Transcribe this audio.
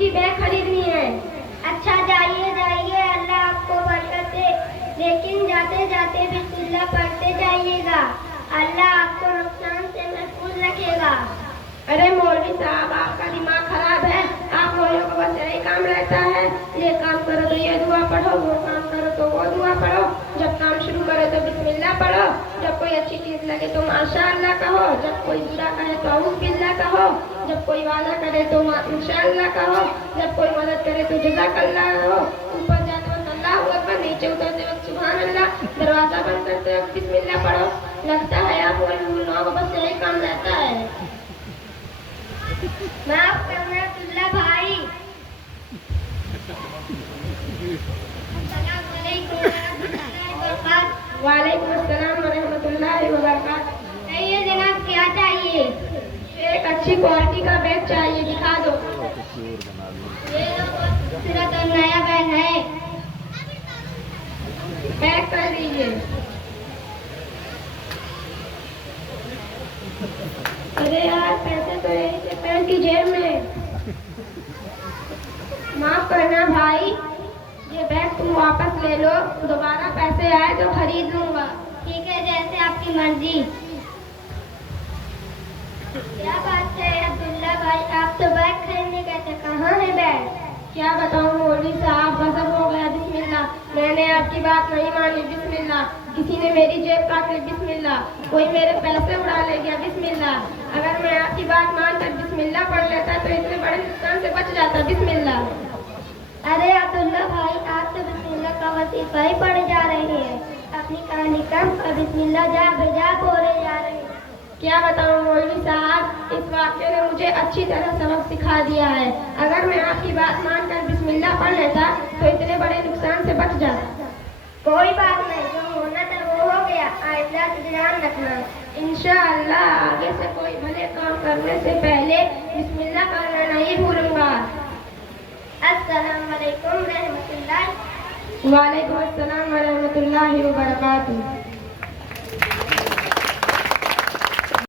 की बैग खरीदनी है। अच्छा जाइए जाइए, अल्लाह आपको बरकत दे, लेकिन जाते जाते बिस्मिल्लाह पढ़ते जाइएगा, अल्लाह आपको नुकसान से महफूज रखेगा। अरे मौलवी साहब, आपका दिमाग खराब है। आप मौलवियों को बस यही काम रहता है, ये काम करो तो ये दुआ पढ़ो, वो काम करो तो वो दुआ पढ़ो, जब काम शुरू करो तो बिस्मिल्लाह पढ़ो, जब कोई अच्छी चीज लगे तो माशाअल्लाह कहो, जब कोई बुरा कहे तो औज़ बिल्लाह कहो, जब कोई वादा करे तो इंशाअल्लाह कहो, जब कोई मदद करे तो जज़ाकल्लाह कहो, ऊपर जाते वक्त अल्लाहू अकबर, नीचे उतरते वक्त सुभान अल्लाह, दरवाजा बंद करते वक्त बिस्मिल्लाह पढ़ो। लगता है आप मौलवियों को बस यही काम रहता है। माफ करना अब्दुल्ला भाई। वालेकुम अस्सलाम वरहमतुल्लाहि वबरकातुहू। कहिए जनाब, क्या चाहिए? एक अच्छी क्वालिटी का बैग चाहिए, दिखा दो। ये खूबसूरत और नया बैग है, पैक कर दीजिए। अरे यार, पैसे तो यही थे पैंट की जेब में। माफ करना भाई, ये बैग तुम वापस ले लो, दोबारा पैसे आए तो खरीद लूंगा। ठीक है, जैसे आपकी मर्जी। क्या बात है अब्दुल्ला भाई, आप तो बैग खरीदने गए थे, कहाँ है बैग? क्या बताऊं मौलवी साहब, गजब हो गया। बिस्मिल्लाह, मैंने आपकी बात नहीं मानी। बिस्मिल्लाह, किसी ने मेरी जेब काट ली। बिस्मिल्लाह, कोई मेरे पैसे उड़ा ले गया। बिस्मिल्लाह, अगर मैं आपकी बात मानकर बिस्मिल्लाह पढ़ लेता तो इतने बड़े नुकसान से बच जाता। बिस्मिल्लाह। अरे अब्दुल्ला भाई, आप तो बिस्मिल्लाह का वजीफा ही पढ़े जा रहे हैं, अपनी कहानी कम और बिस्मिल्लाह जा बेजा बोले जा रहे हैं। क्या बताऊं मौलवी साहब, इस वाक़े ने मुझे अच्छी तरह सबक सिखा दिया है। अगर मैं आपकी बात मानकर बिस्मिल्लाह पढ़ लेता तो इतने बड़े नुकसान से बच जाता। कोई बात नहीं, जो होना था वो हो गया, आइंदा से ध्यान रखना। इंशाअल्लाह आगे से कोई भले काम करने से पहले बिस्मिल्लाह करना नहीं भूलूंगा। अस्सलाम वालेकुम रहमतुल्लाह। वालेकुम अस्सलाम वरहमतुल्लाहि वबरकातुहू।